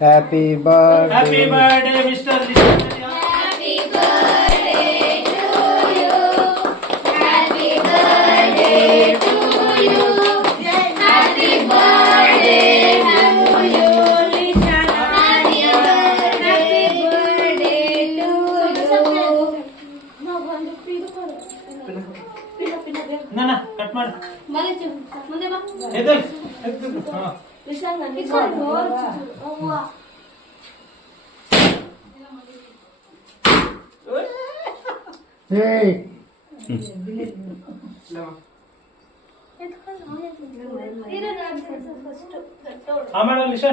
Happy birthday. Happy birthday, Mr. Happy birthday to you. Happy birthday to you. Happy birthday to you, Lisha. Happy birthday to you. ನಾನಾ cut ಮಾಡು. ಮುಂದೆ ಬಾ. ಎದ್ದೇಳು. ಹಾ. Hey. ಆಮೇಲೆ ಲಿಶಾ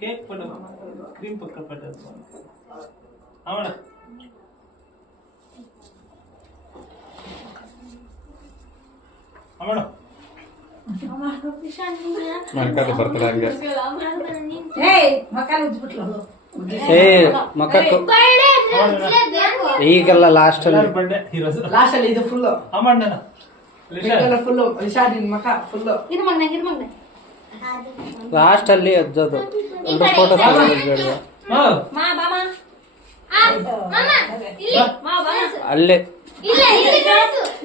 cake ಪಟ್ಟು cream ಪಕ್ಕ ಪಟ್ಟು ಆಮೇಲೆ ಆಮೇಲೆ ಮನಕಾದ ಬರ್ತದೆ ಹಂಗೆ ಏ ಮಕ್ಕಳು ಈಗೆಲ್ಲ ಲಾಸ್ಟ್ ಅಲ್ಲಿ ಬರ್ಡೇ ಹೀರೋಸ್ ಲಾಸ್ಟ್ ಅಲ್ಲಿ ಇದು ಫುಲ್ ಆಮೇಲೆ ಲಿಶಾ ಫುಲ್ ಲಿಶಾ ನಿನ್ ಮಕ ಫುಲ್ ಲಾಸ್ಟ್ ಅಲ್ಲಿ ಅಜ್ಜದು ಒಂದು ಫೋಟೋ ತೆಗೆದಿದ್ದೆ ಹಾ ಅಲ್ಲೇ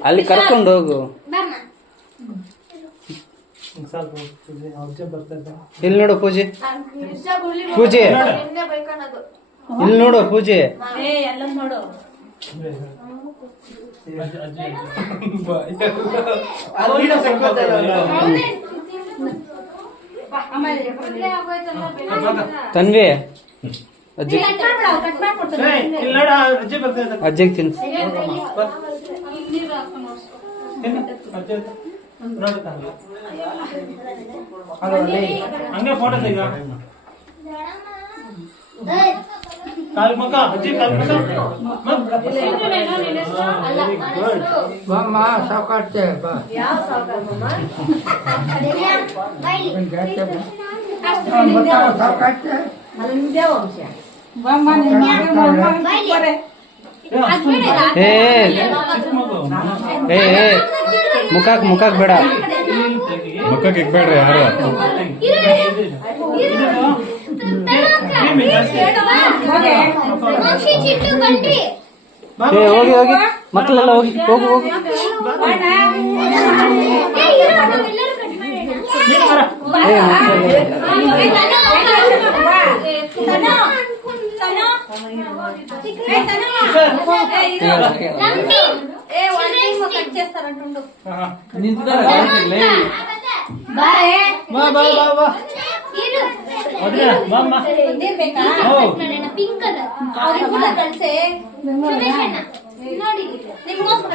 ಅಲ್ಲಿ ಕರ್ಕೊಂಡು ಹೋಗು ಸ್ವಲ್ಪ ಅಜ್ಜ ಬರ್ತಾರೆ ಇಲ್ಲಿ ನೋಡು ಪೂಜೆ ಪೂಜೆ ಇಲ್ಲಿ ನೋಡು ಪೂಜೆ ತನ್ವಿ ಅಜ್ಜಿ ಅಜ್ಜಿಗೆ ತಿನ್ಸು ಹಂಗೆ ಫೋಟೋ ತೆಗ ಕಾಲ್ ಮಕ್ಕ ಅಜ್ಜಿ ಕಾಲ್ ಬಾಮ್ಮ ಸಾಕಾಡ್ತೆ ಬಾ ಸಾಕಾಡ್ತೆ ಏ ಮುಖಕ್ ಬೇಡ ಮಕ್ಕಕ್ಕೆ ಇಕ್ಬೇಡ್ರಿ ಯಾರು ಏ ಹೋಗಿ ಹೋಗಿ ಮಕ್ಕಳೆಲ್ಲ ಹೋಗಿ ಹೋಗು ಹೋಗು ಏ ಪಿಂಕ್ ನೋಡಿ ನಿಮ್ಗೋಸ್ಕರ